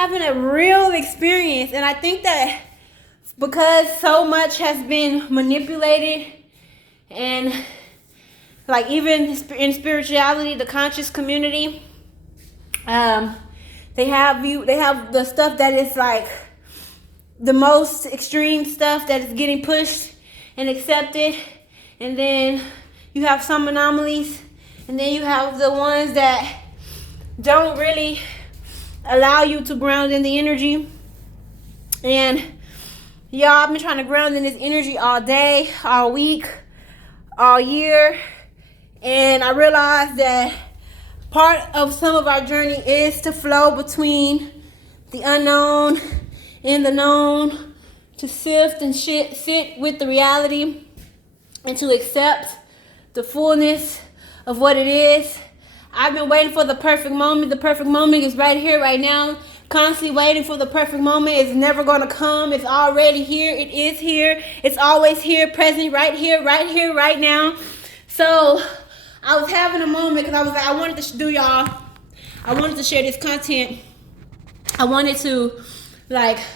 having a real experience. And I think that because so much has been manipulated, and like even in spirituality, the conscious community, they have the stuff that is like the most extreme stuff that is getting pushed and accepted, and then you have some anomalies, and then you have the ones that don't really allow you to ground in the energy. And y'all, I've been trying to ground in this energy all day, all week, all year, and I realized that part of some of our journey is to flow between the unknown and the known, to sift and sit with the reality, and to accept the fullness of what it is. I've been waiting for the perfect moment. The perfect moment is right here, right now. Constantly waiting for the perfect moment. It's never going to come. It's already here. It is here. It's always here, present, right here, right now. So I was having a moment because I wanted to share this content. I wanted to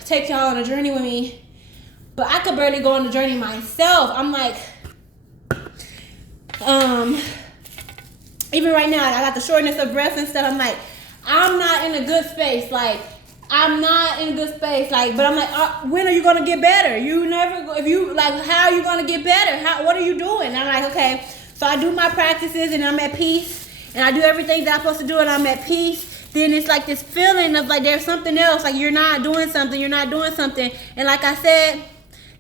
take y'all on a journey with me, but I could barely go on the journey myself. I'm like, even right now, I got the shortness of breath and stuff. I'm like, I'm not in a good space. But I'm like, when are you gonna get better? You never. How are you gonna get better? What are you doing? And I'm like, okay. So I do my practices and I'm at peace, and I do everything that I'm supposed to do and I'm at peace. Then it's like this feeling of like there's something else, like you're not doing something. And like I said,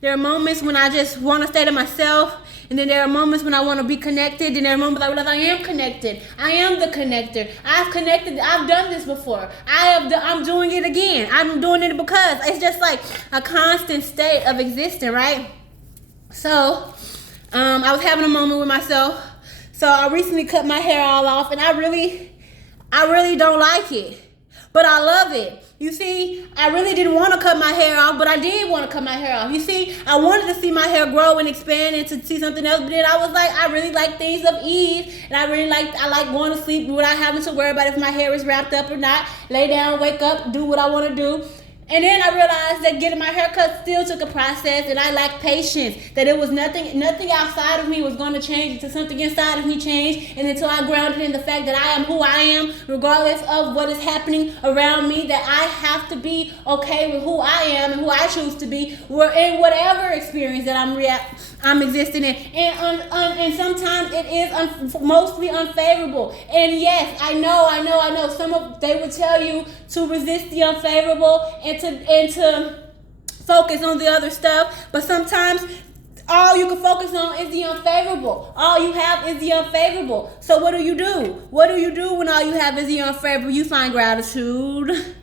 there are moments when I just want to stay to myself, and then there are moments when I want to be connected, and there are moments I realize I am connected. I am the connector. I've connected. I've done this before. I'm doing it again. I'm doing it because it's just like a constant state of existing, right? So I was having a moment with myself. So I recently cut my hair all off, and I really don't like it, but I love it. You see, I really didn't want to cut my hair off, but I did want to cut my hair off. You see, I wanted to see my hair grow and expand and to see something else, but then I was like, I really like things of ease, and I like going to sleep without having to worry about if my hair is wrapped up or not. Lay down, wake up, do what I want to do. And then I realized that getting my hair cut still took a process, and I lacked patience, that it was nothing outside of me was going to change until something inside of me changed, and until I grounded in the fact that I am who I am, regardless of what is happening around me, that I have to be okay with who I am and who I choose to be, in whatever experience that I'm existing in. And sometimes it is mostly unfavorable. And yes, I know. They would tell you to resist the unfavorable and to focus on the other stuff. But sometimes all you can focus on is the unfavorable. All you have is the unfavorable. So what do you do? What do you do when all you have is the unfavorable? You find gratitude.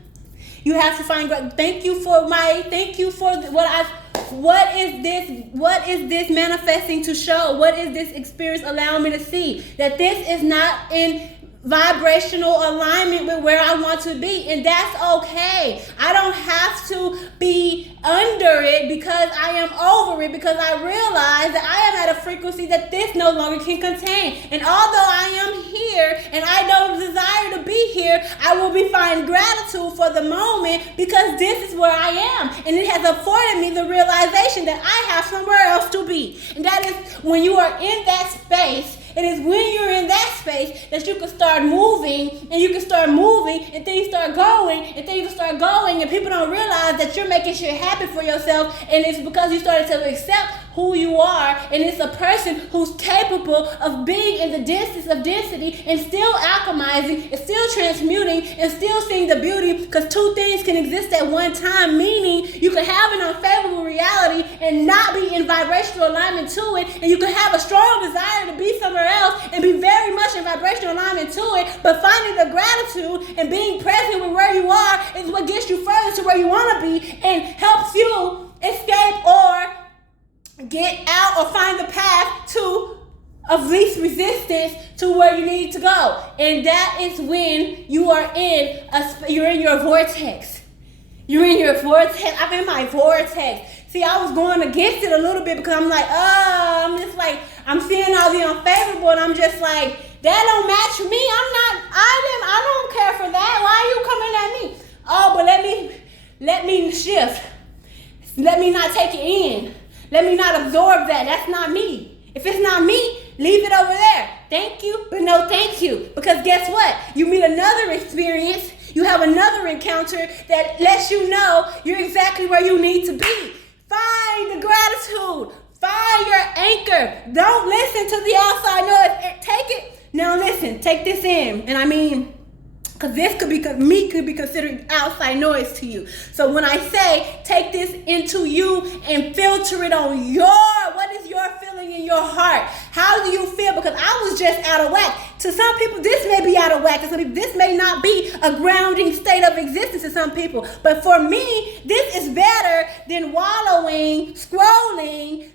You have to find thank you for what is this manifesting to show? What is this experience allowing me to see? That this is not in vibrational alignment with where I want to be, and that's okay. I don't have to be under it because I am over it, because I realize that I am at a frequency that this no longer can contain. And although I am here and I don't desire to be here, I will be finding gratitude for the moment, because this is where I am, and it has afforded me the realization that I have somewhere else to be. And that is when you are in that space. It is when you're in that space that you can start moving, and and things start going, and people don't realize that you're making shit happen for yourself, and it's because you started to accept who you are, and it's a person who's capable of being in the densest of density and still alchemizing and still transmuting and still seeing the beauty, because two things can exist at one time, meaning you can have an unfavorable reality and not be in vibrational alignment to it, and you can have a strong desire to be somewhere else and be very much in vibrational alignment to it, but finding the gratitude and being present with where you are is what gets you further to where you want to be and helps you escape or get out or find the path of least resistance to where you need to go. And that is when you are you're in your vortex. You're in your vortex. I'm in my vortex. See, I was going against it a little bit because I'm like, I'm seeing all the unfavorable, and I'm just like, that don't match me. I don't care for that. Why are you coming at me? Oh, but let me let me shift. Let me not take it in. Let me not absorb that. That's not me. If it's not me, leave it over there. Thank you, but no thank you. Because guess what? You meet another experience. You have another encounter that lets you know you're exactly where you need to be. Find the gratitude. Find your anchor. Don't listen to the outside noise. Take it. Now listen, take this in. And I mean, because this could be considered outside noise to you. So when I say take this into you and filter it on what is your feeling in your heart? How do you feel? Because I was just out of whack. To some people, this may be out of whack. To some people, this may not be a grounding state of existence to some people. But for me, this is better than wallowing, scrolling,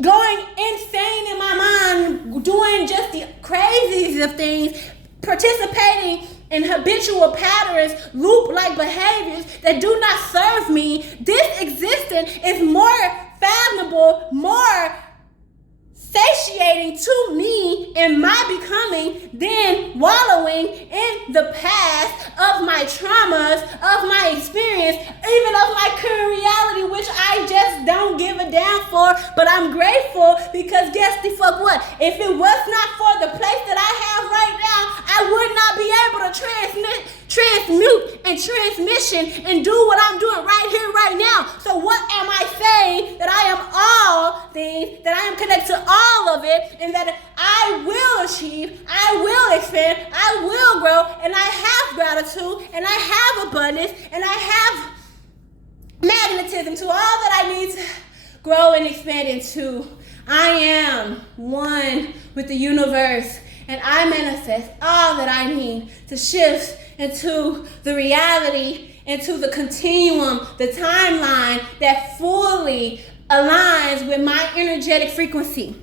going insane in my mind, doing just the craziest of things, participating in habitual patterns, loop-like behaviors that do not serve me. This existence is more fathomable, more satiating to me in my becoming than wallowing in the past of my traumas, of my experience, even of my current reality, which I just don't give a damn for. But I'm grateful because guess the fuck what? If it was not for the place that I have right now, I would not be able to transmute and transmission and do what I'm doing right here, right now. So what am I saying? That I am all things, that I am connected to all of it, and that I will achieve, I will expand, I will grow, and I have gratitude, and I have abundance, and I have magnetism to all that I need to grow and expand into. I am one with the universe, and I manifest all that I need to shift into the reality, into the continuum, the timeline that fully aligns with my energetic frequency,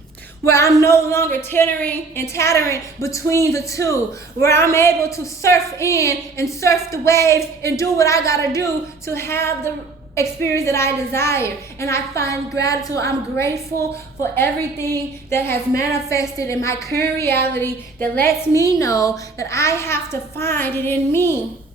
where I'm no longer teetering and tattering between the two, where I'm able to surf in and surf the waves and do what I gotta do to have the experience that I desire. And I find gratitude. I'm grateful for everything that has manifested in my current reality that lets me know that I have to find it in me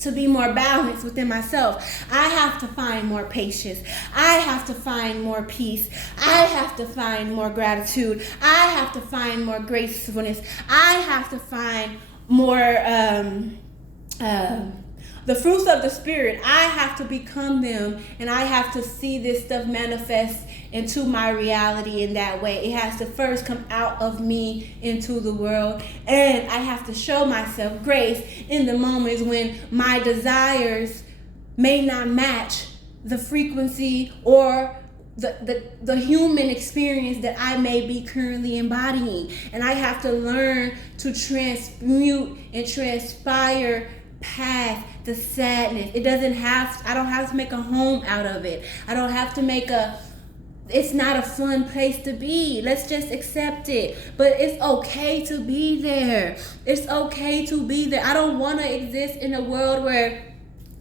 to be more balanced within myself. I have to find more patience. I have to find more peace. I have to find more gratitude. I have to find more gracefulness. I have to find more the fruits of the Spirit. I have to become them, and I have to see this stuff manifest into my reality in that way. It has to first come out of me into the world, and I have to show myself grace in the moments when my desires may not match the frequency or the human experience that I may be currently embodying. And I have to learn to transmute and transpire past the sadness. I don't have to make a home out of it. I don't have to it's not a fun place to be. Let's just accept it. But it's okay to be there. It's okay to be there. I don't want to exist in a world where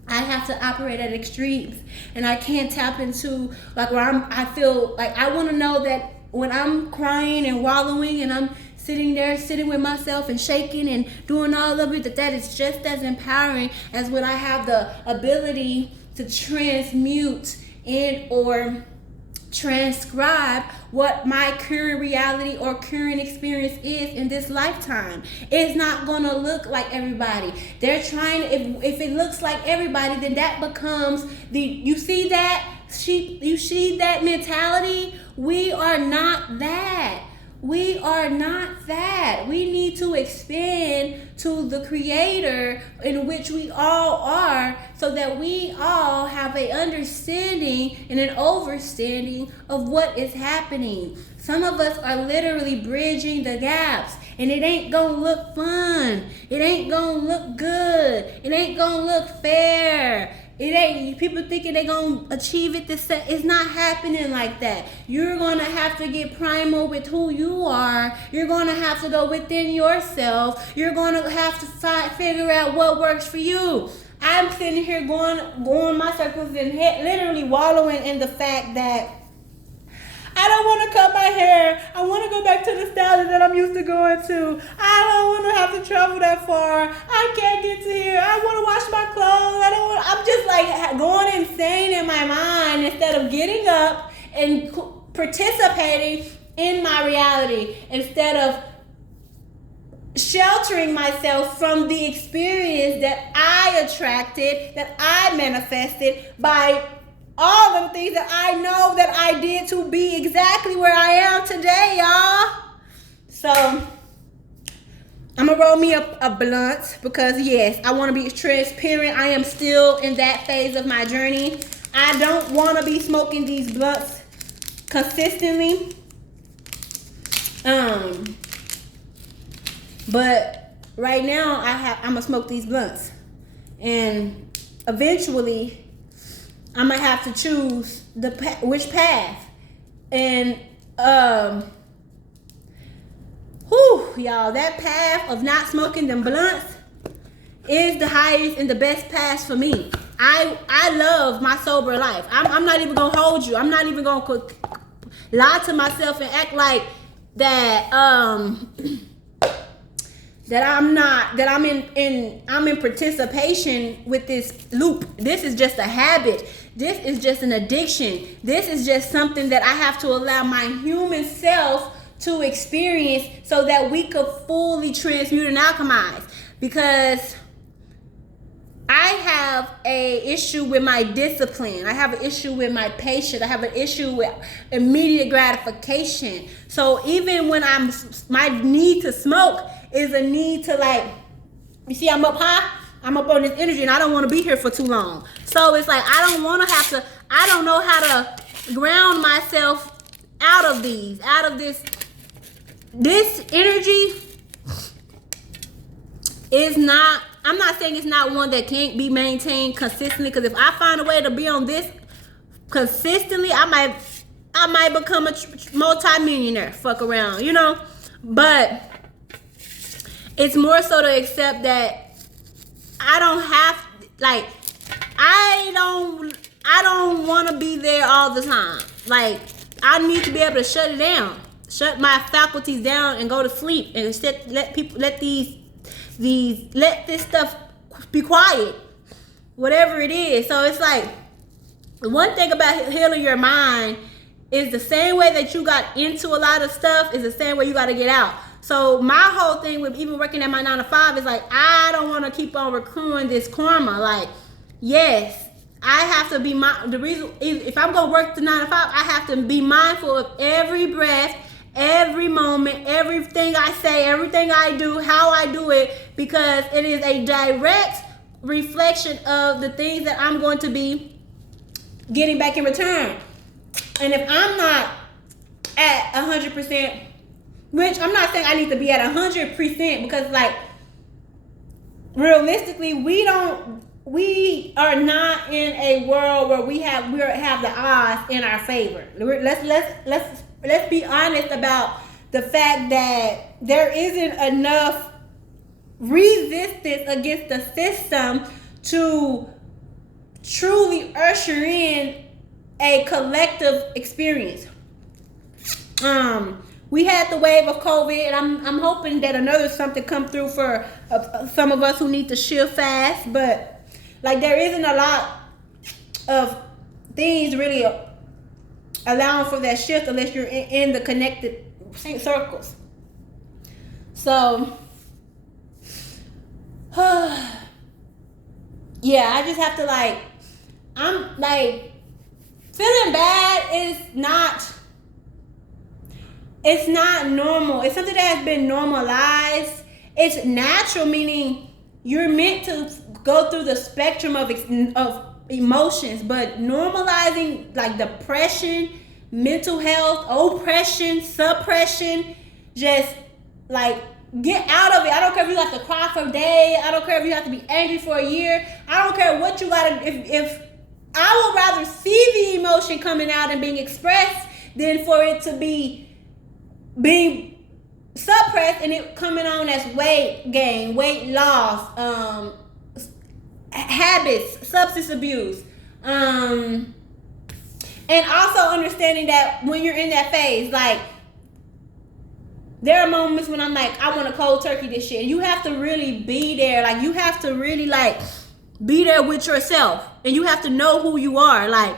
I have to operate at extremes and I can't tap into where I feel like I want to know that when I'm crying and wallowing and I'm sitting with myself and shaking and doing all of it, that is just as empowering as when I have the ability to transmute and or transcribe what my current reality or current experience is in this lifetime. It's not gonna look like everybody. They're trying, if it looks like everybody, then that becomes you see that mentality? We are not that. We are not that. We need to expand to the creator in which we all are, so that we all have an understanding and an overstanding of what is happening. Some of us are literally bridging the gaps, and it ain't gonna look fun. It ain't gonna look good. It ain't gonna look fair. It ain't people thinking they gonna achieve it. It's not happening like that. You're gonna have to get primal with who you are. You're gonna have to go within yourself. You're gonna have to figure out what works for you. I'm sitting here going my circles and literally wallowing in the fact that I don't want to cut my hair. I want to go back to the style that I'm used to going to. I don't want to have to travel that far. I can't get to here. I want to wash my clothes. I'm just like instead of getting up and participating in my reality, instead of sheltering myself from the experience that I attracted, that I manifested by all of the things that I know that I did to be exactly where I am today, y'all. So I'm gonna roll me up a blunt because yes, I want to be transparent. I am still in that phase of my journey. I don't want to be smoking these blunts consistently. But right now I'm gonna smoke these blunts, and eventually I'm gonna have to choose which path. And y'all, that path of not smoking them blunts is the highest and the best path for me. I love my sober life. I'm not even gonna hold you. I'm not even gonna lie to myself and act like that I'm in participation with this loop. This is just a habit. This is just an addiction. This is just something that I have to allow my human self to experience so that we could fully transmute and alchemize. Because I have a issue with my discipline. I have an issue with my patience. I have an issue with immediate gratification. So even when my need to smoke is a need to, like, you see, I'm up high, I'm up on this energy, and I don't want to be here for too long. So it's like I don't know how to ground myself out of this energy is not, I'm not saying it's not one that can't be maintained consistently, because if I find a way to be on this consistently, I might become a multi-millionaire. Fuck around, you know? But it's more so to accept that I don't want to be there all the time. Like, I need to be able to shut it down, shut my faculties down, and go to sleep, and instead let this stuff be quiet, whatever it is. So it's like, the one thing about healing your mind is the same way that you got into a lot of stuff is the same way you got to get out. So my whole thing with even working at my 9 to 5 is like, I don't want to keep on recruiting this karma. Like, yes, I have to be the reason, if I'm going to work the 9 to 5, I have to be mindful of every breath, every moment, everything I say, everything I do, how I do it, because it is a direct reflection of the things that I'm going to be getting back in return. And if I'm not at 100%, which I'm not saying I need to be at 100%, because, like, realistically, we are not in a world where we have the odds in our favor. Let's be honest about the fact that there isn't enough resistance against the system to truly usher in a collective experience. We had the wave of COVID, and I'm hoping that another something come through for some of us who need to shift fast. But, like, there isn't a lot of things really allowing for that shift unless you're in the connected circles. So, yeah, I just have to, like, I'm like, feeling bad is not. It's not normal. It's something that has been normalized. It's natural, meaning you're meant to go through the spectrum of emotions, but normalizing, like, depression, mental health, oppression, suppression, just, like, get out of it. I don't care if you have to cry for a day. I don't care if you have to be angry for a year. I don't care what you gotta, if I would rather see the emotion coming out and being expressed than for it to be being suppressed and it coming on as weight gain, weight loss, habits, substance abuse, and also understanding that when you're in that phase, like, there are moments when I'm like, I want to cold turkey this shit. You have to really be there. Like, you have to really, like, be there with yourself, and you have to know who you are. Like,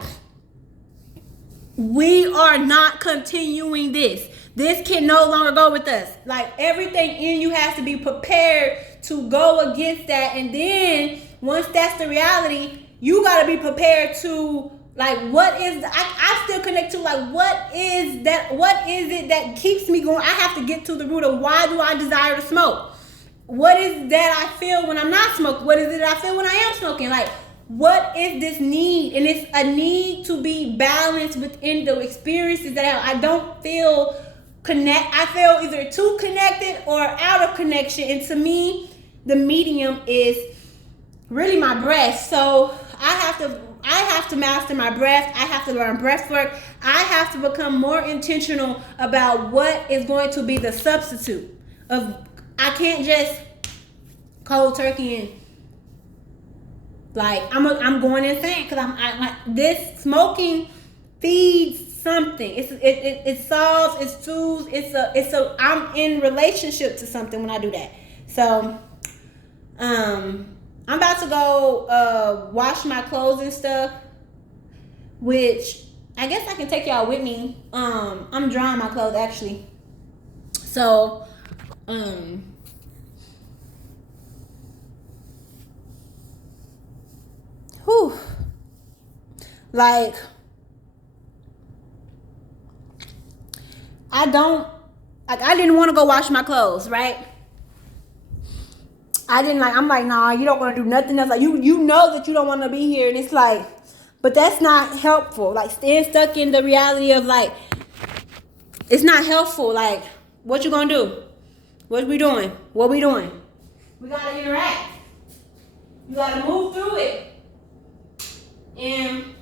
we are not continuing this. This can no longer go with us. Like, everything in you has to be prepared to go against that. And then once that's the reality, you got to be prepared to, like, what is I still connect to, like, what is it that keeps me going? I have to get to the root of, why do I desire to smoke? What is that I feel when I'm not smoking? What is it that I feel when I am smoking? Like, what is this need? And it's a need to be balanced within the experiences that I don't feel I feel either too connected or out of connection. And to me, the medium is really my breath. So I have to master my breath. I have to learn breath work. I have to become more intentional about what is going to be the substitute of. I can't just cold turkey and, like, I'm going insane because this smoking feeds something. It solves, it soothes. I'm in relationship to something when I do that. So I'm about to go wash my clothes and stuff, which I guess I can take y'all with me. I'm drying my clothes actually. So whew. Like, I didn't want to go wash my clothes, right? I'm like, nah, you don't want to do nothing else. Like, you know that you don't want to be here. And it's like, but that's not helpful. Like, staying stuck in the reality of, like, it's not helpful. Like, what you gonna do? What we doing? What we doing? We gotta interact. You gotta move through it. And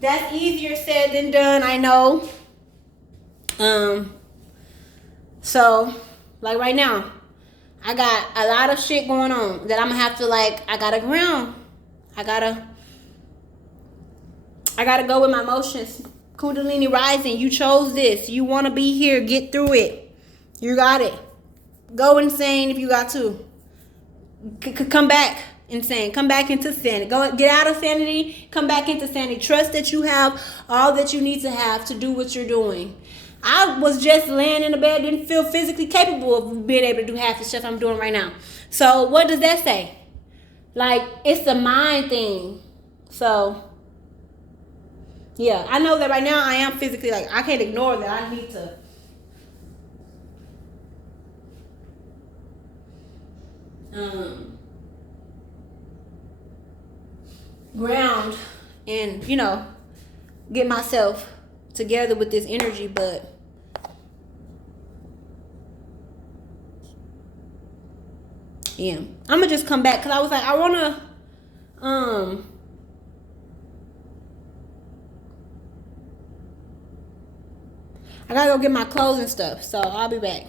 that's easier said than done, I know. So, like, right now, I got a lot of shit going on that I'm gonna have to, like, I gotta ground. I gotta go with my emotions. Kundalini rising. You chose this. You want to be here. Get through it. You got it. Go insane if you got to. Come back insane. Come back into sanity. Get out of sanity. Come back into sanity. Trust that you have all that you need to have to do what you're doing. I was just laying in the bed, didn't feel physically capable of being able to do half the stuff I'm doing right now. So what does that say? Like, it's a mind thing. So yeah, I know that right now I am physically, like, I can't ignore that. I need to ground and, get myself together with this energy. But yeah, I'm gonna just come back because I was like, I wanna I gotta go get my clothes and stuff. So I'll be back.